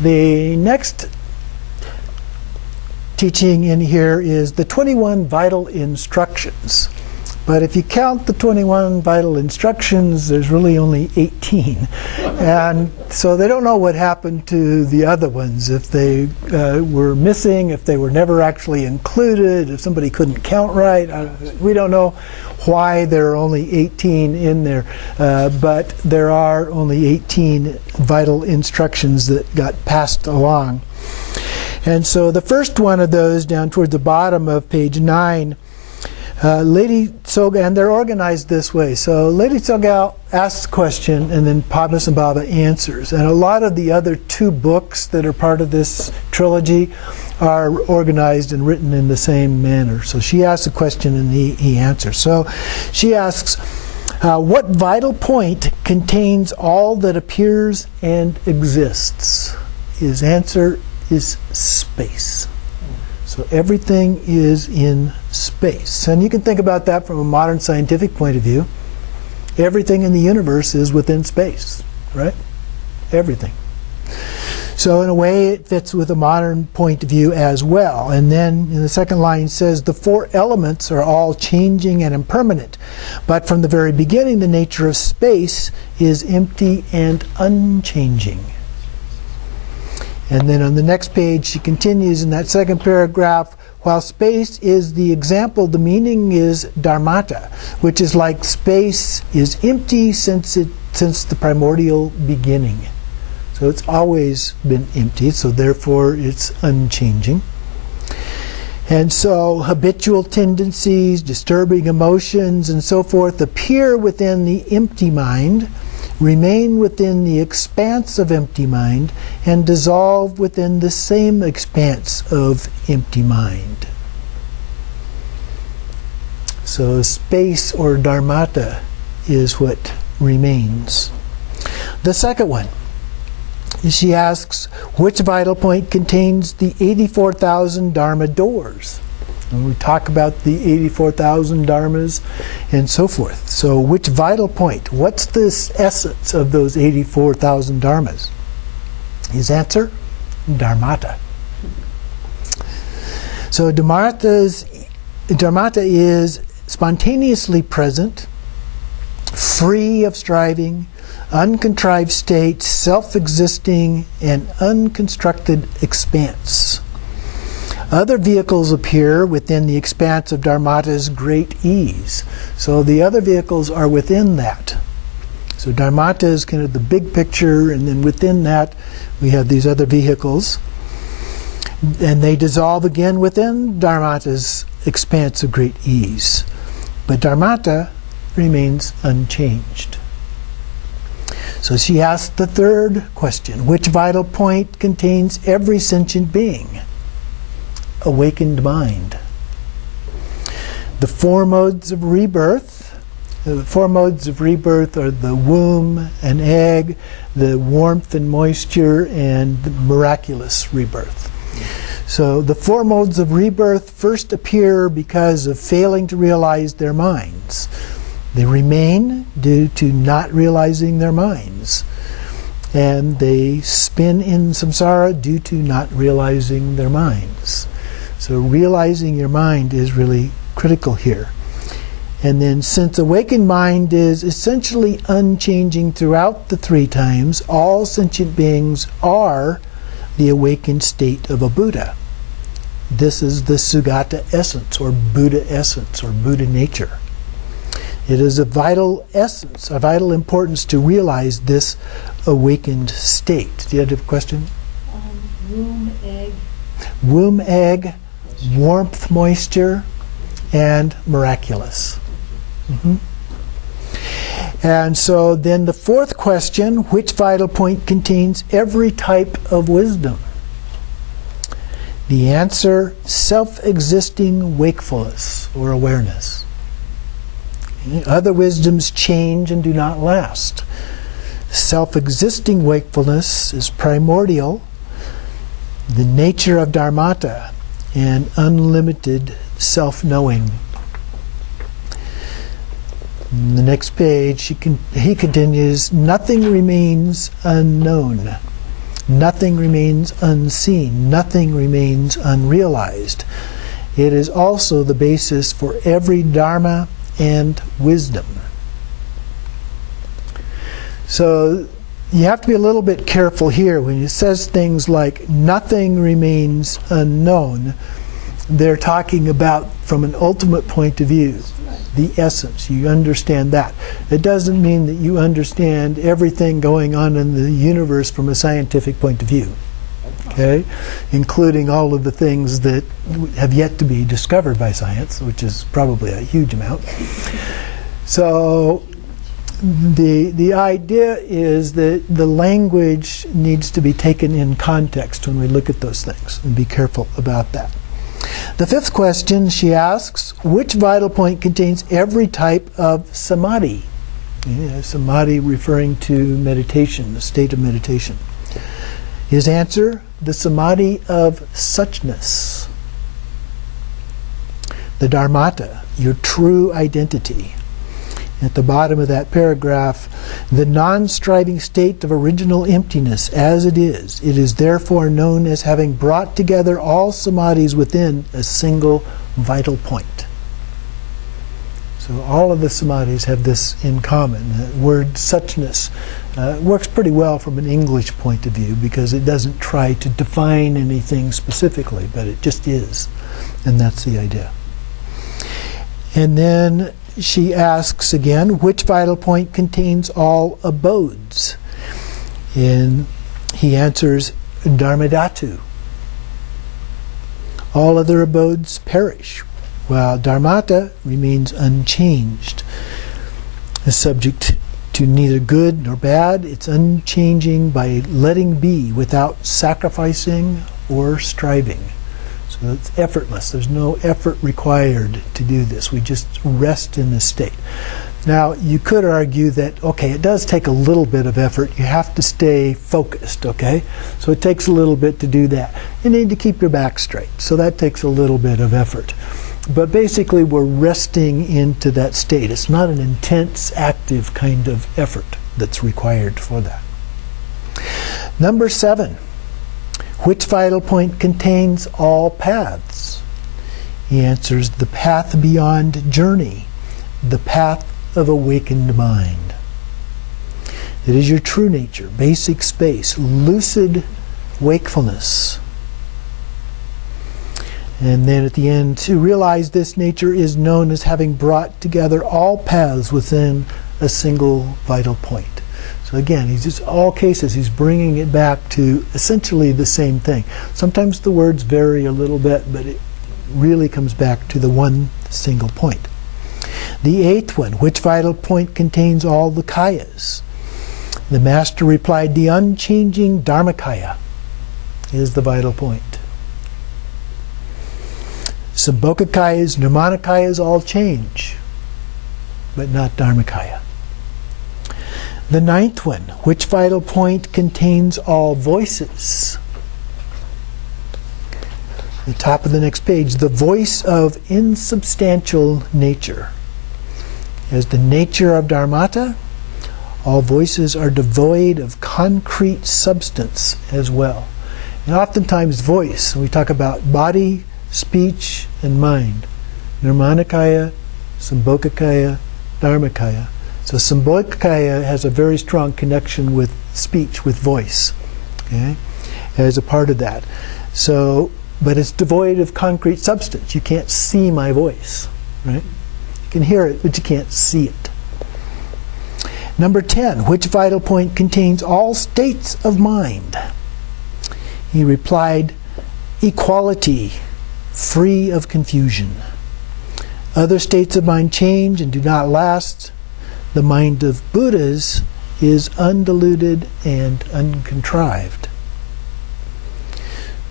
The next teaching in here is the 21 vital instructions. But if you count the 21 vital instructions, there's really only 18. And so they don't know what happened to the other ones, if they were missing, if they were never actually included, if somebody couldn't count right. We don't know why there are only 18 in there. But there are only 18 vital instructions that got passed along. And so the first one of those, down toward the bottom of page 9, Lady Togal, and they're organized this way. So Lady Togal asks a question, and then Padmasambhava answers. And a lot of the other 2 books that are part of this trilogy are organized and written in the same manner. So she asks a question, and he answers. So she asks, what vital point contains all that appears and exists? His answer is space. So everything is in space. And you can think about that from a modern scientific point of view. Everything in the universe is within space, right? Everything. So in a way it fits with a modern point of view as well. And then in the second line says, the 4 elements are all changing and impermanent. But from the very beginning, the nature of space is empty and unchanging. And then on the next page, she continues in that second paragraph, while space is the example, the meaning is dharmata, which is like space is empty since the primordial beginning. So it's always been empty, so therefore it's unchanging. And so habitual tendencies, disturbing emotions, and so forth appear within the empty mind, remain within the expanse of empty mind, and dissolve within the same expanse of empty mind. So space or dharmata is what remains. The second one, she asks, which vital point contains the 84,000 dharma doors? And we talk about the 84,000 dharmas and so forth. So which vital point? What's the essence of those 84,000 dharmas? His answer, dharmata. So dharmata is spontaneously present, free of striving, uncontrived state, self-existing, and unconstructed expanse. Other vehicles appear within the expanse of dharmata's great ease. So the other vehicles are within that. So dharmata is kind of the big picture, and then within that we have these other vehicles. And they dissolve again within dharmata's expanse of great ease. But dharmata remains unchanged. So she asks the third question, which vital point contains every sentient being? Awakened mind. The 4 modes of rebirth. The 4 modes of rebirth are the womb and egg, the warmth and moisture, and the miraculous rebirth. So the 4 modes of rebirth first appear because of failing to realize their minds. They remain due to not realizing their minds. And they spin in samsara due to not realizing their minds. So realizing your mind is really critical here. And then since awakened mind is essentially unchanging throughout the 3 times, all sentient beings are the awakened state of a Buddha. This is the Sugata essence, or Buddha essence, or Buddha nature. It is a vital essence, a vital importance to realize this awakened state. Do you have a question? Womb, egg. Womb, egg, warmth, moisture, and miraculous. And so then the fourth question, which vital point contains every type of wisdom? The answer, self-existing wakefulness or awareness. Other wisdoms change and do not last. Self-existing wakefulness is primordial, the nature of dharmata, and unlimited self-knowing. In the next page, he continues, nothing remains unknown. Nothing remains unseen. Nothing remains unrealized. It is also the basis for every dharma and wisdom. So you have to be a little bit careful here when it says things like nothing remains unknown. They're talking about from an ultimate point of view, the essence. You understand that. It doesn't mean that you understand everything going on in the universe from a scientific point of view. Okay? Including all of the things that have yet to be discovered by science, which is probably a huge amount. So the idea is that the language needs to be taken in context when we look at those things, and be careful about that. The fifth question she asks, which vital point contains every type of samadhi? Samadhi referring to meditation, the state of meditation. His answer, the samadhi of suchness. The dharmata, your true identity. At the bottom of that paragraph, the non-striving state of original emptiness as it is therefore known as having brought together all samadhis within a single vital point. So all of the samadhis have this in common. The word suchness works pretty well from an English point of view because it doesn't try to define anything specifically, but it just is. And that's the idea. And then she asks again, which vital point contains all abodes? And he answers, dharmadhatu. All other abodes perish, while dharmata remains unchanged. Is subject to neither good nor bad. It's unchanging by letting be without sacrificing or striving. So it's effortless. There's no effort required to do this. We just rest in this state. Now, you could argue that, okay, it does take a little bit of effort. You have to stay focused, okay? So it takes a little bit to do that. You need to keep your back straight. So that takes a little bit of effort. But basically, we're resting into that state. It's not an intense, active kind of effort that's required for that. Number 7. Which vital point contains all paths? He answers, the path beyond journey, the path of awakened mind. It is your true nature, basic space, lucid wakefulness. And then at the end, to realize this nature is known as having brought together all paths within a single vital point. So again, he's just all cases, he's bringing it back to essentially the same thing. Sometimes the words vary a little bit, but it really comes back to the one single point. The 8th one, which vital point contains all the kayas? The master replied, the unchanging dharmakaya is the vital point. Sambhogakayas, nirmanakayas all change, but not dharmakaya. The 9th one, which vital point contains all voices? The top of the next page, the voice of insubstantial nature. As the nature of dharmata, all voices are devoid of concrete substance as well. And oftentimes voice, we talk about body, speech, and mind. Nirmanakaya, Sambhogakaya, Dharmakaya. So Sambhogakaya has a very strong connection with speech, with voice, okay, as a part of that. So, but it's devoid of concrete substance. You can't see my voice, right? You can hear it, but you can't see it. Number 10, which vital point contains all states of mind? He replied, equality, free of confusion. Other states of mind change and do not last. The mind of Buddhas is undiluted and uncontrived.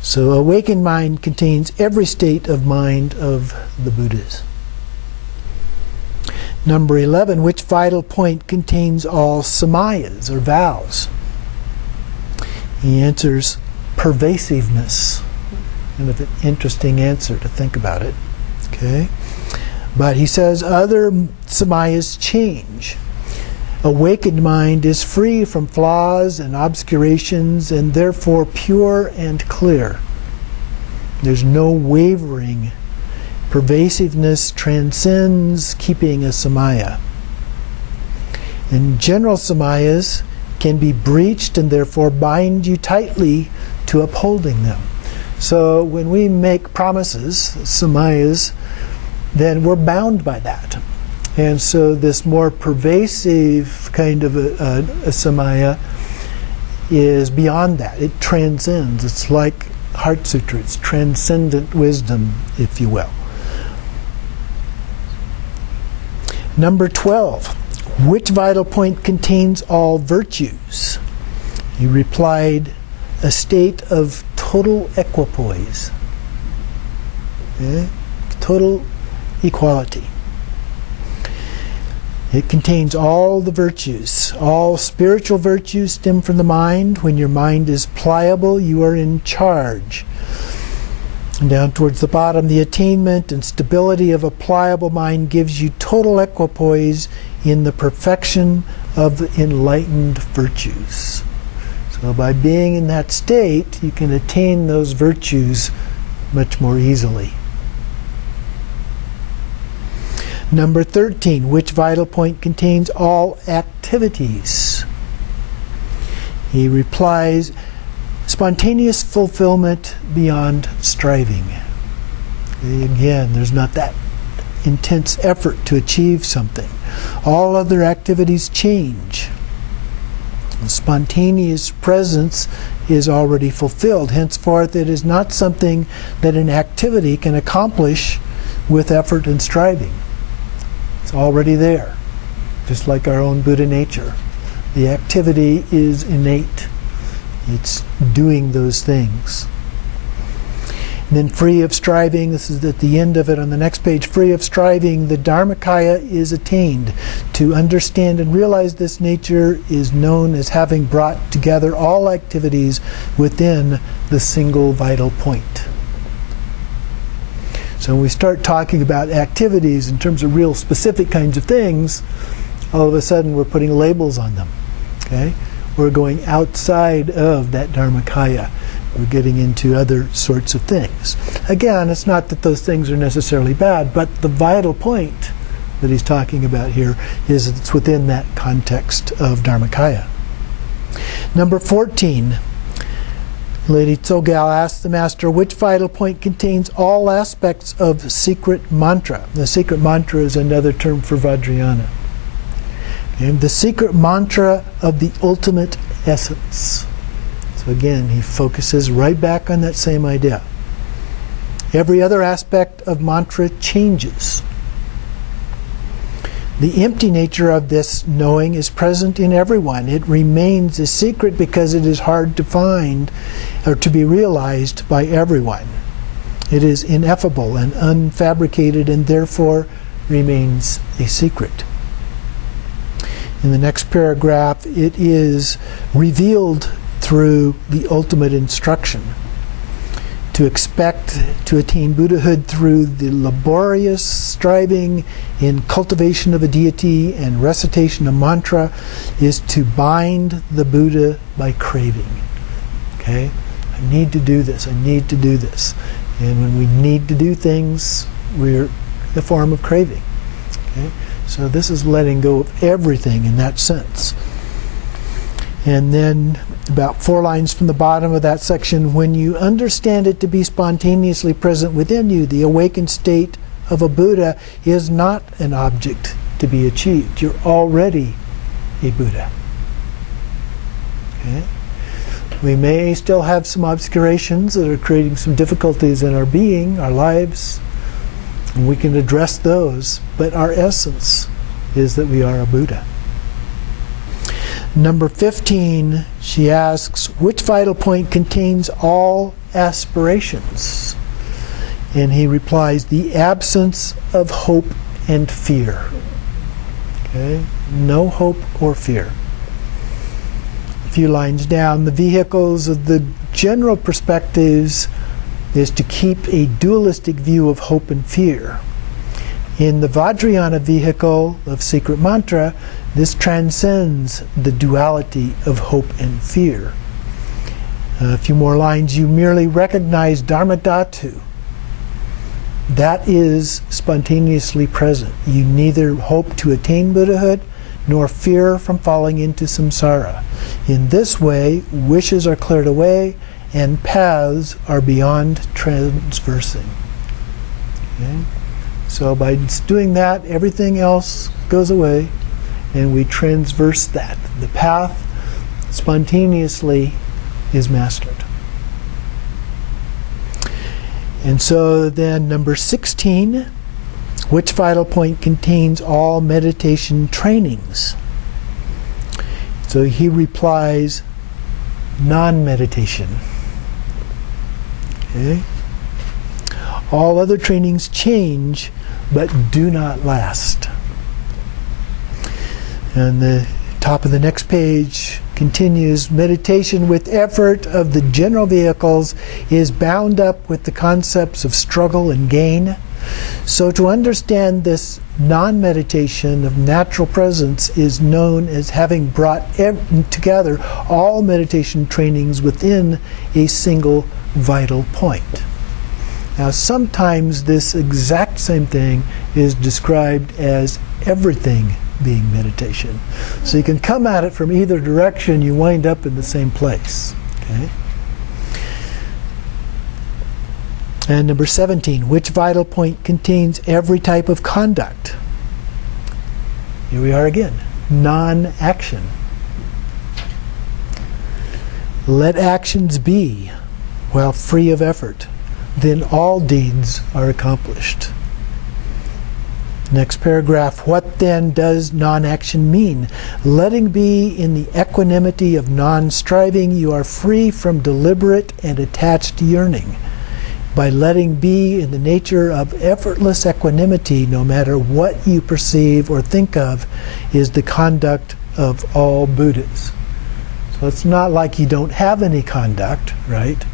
So awakened mind contains every state of mind of the Buddhas. Number 11, which vital point contains all samayas or vows? He answers, pervasiveness. And an interesting answer to think about it. Okay? But he says other samayas change. awakened mind is free from flaws and obscurations and therefore pure and clear. There's no wavering. Pervasiveness transcends keeping a samaya. And general samayas can be breached and therefore bind you tightly to upholding them. So when we make promises, samayas, then we're bound by that. And so this more pervasive kind of a samaya is beyond that. It transcends. It's like Heart Sutra. It's transcendent wisdom, if you will. Number 12. Which vital point contains all virtues? He replied, a state of total equipoise. Okay? Total equality. It contains all the virtues. All spiritual virtues stem from the mind. When your mind is pliable, you are in charge. And down towards the bottom, the attainment and stability of a pliable mind gives you total equipoise in the perfection of the enlightened virtues. So by being in that state, you can attain those virtues much more easily. Number 13, which vital point contains all activities? He replies, spontaneous fulfillment beyond striving. Again, there's not that intense effort to achieve something. All other activities change. Spontaneous presence is already fulfilled. Henceforth, it is not something that an activity can accomplish with effort and striving. It's already there, just like our own Buddha nature. The activity is innate. It's doing those things. And then free of striving, this is at the end of it on the next page, free of striving, the Dharmakaya is attained. To understand and realize this nature is known as having brought together all activities within the single vital point. So when we start talking about activities in terms of real specific kinds of things, all of a sudden we're putting labels on them. Okay? We're going outside of that Dharmakaya. We're getting into other sorts of things. Again, it's not that those things are necessarily bad, but the vital point that he's talking about here is that it's within that context of Dharmakaya. Number 14. Lady Togal asked the master, which vital point contains all aspects of secret mantra? The secret mantra is another term for Vajrayana. And the secret mantra of the ultimate essence. So again, he focuses right back on that same idea. Every other aspect of mantra changes. The empty nature of this knowing is present in everyone. It remains a secret because it is hard to find or to be realized by everyone. It is ineffable and unfabricated and therefore remains a secret. In the next paragraph, it is revealed through the ultimate instruction. To expect to attain Buddhahood through the laborious striving in cultivation of a deity and recitation of mantra is to bind the Buddha by craving. Okay? I need to do this, I need to do this. And when we need to do things, we're the form of craving. Okay? So this is letting go of everything in that sense. And then about 4 lines from the bottom of that section, when you understand it to be spontaneously present within you, the awakened state of a Buddha is not an object to be achieved. You're already a Buddha. Okay? We may still have some obscurations that are creating some difficulties in our being, our lives, and we can address those, but our essence is that we are a Buddha. Number 15, she asks, which vital point contains all aspirations? And he replies, the absence of hope and fear. Okay? No hope or fear. A few lines down, the vehicles of the general perspectives is to keep a dualistic view of hope and fear. In the Vajrayana vehicle of secret mantra, This transcends the duality of hope and fear. A few more lines. You merely recognize dharma dhatu. That is spontaneously present. You neither hope to attain Buddhahood nor fear from falling into samsara. In this way, wishes are cleared away and paths are beyond transversing. Okay? So by doing that, everything else goes away and we transverse that. The path spontaneously is mastered. And so then number 16, which vital point contains all meditation trainings? So he replies, non-meditation. Okay? All other trainings change, but do not last. And the top of the next page continues, meditation with effort of the general vehicles is bound up with the concepts of struggle and gain. So to understand this non-meditation of natural presence is known as having brought together all meditation trainings within a single vital point. Now sometimes this exact same thing is described as everything being meditation. So you can come at it from either direction, you wind up in the same place. Okay? And number 17, which vital point contains every type of conduct? Here we are again, non-action. Let actions be while free of effort, then all deeds are accomplished. Next paragraph, what then does non-action mean? Letting be in the equanimity of non-striving, you are free from deliberate and attached yearning. By letting be in the nature of effortless equanimity, no matter what you perceive or think of, is the conduct of all Buddhas. So it's not like you don't have any conduct, right?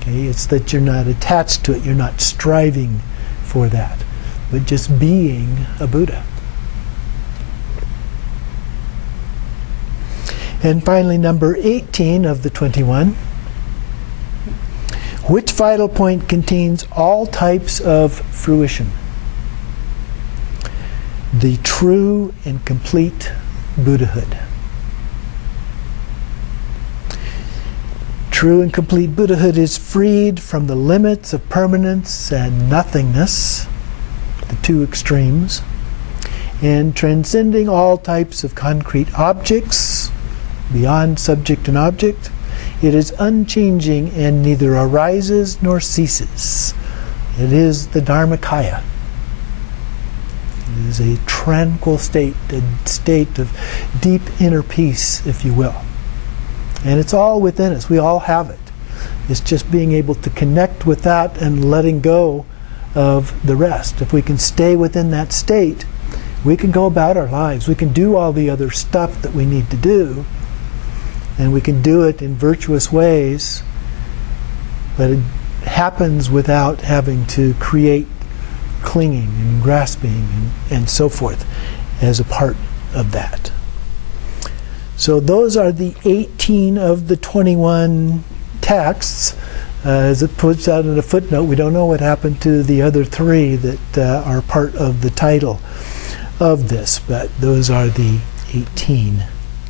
Okay, it's that you're not attached to it, you're not striving for that, but just being a Buddha. And finally, number 18 of the 21. Which vital point contains all types of fruition? The true and complete Buddhahood. True and complete Buddhahood is freed from the limits of permanence and nothingness, the two extremes, and transcending all types of concrete objects, beyond subject and object. It is unchanging and neither arises nor ceases. It is the Dharmakaya. It is a tranquil state, a state of deep inner peace, if you will. And it's all within us. We all have it. It's just being able to connect with that and letting go of the rest. If we can stay within that state, we can go about our lives. We can do all the other stuff that we need to do, and we can do it in virtuous ways, but it happens without having to create clinging and grasping and so forth as a part of that. So those are the 18 of the 21 texts. As it puts out in a footnote, we don't know what happened to the other 3 that are part of the title of this, but those are the 18.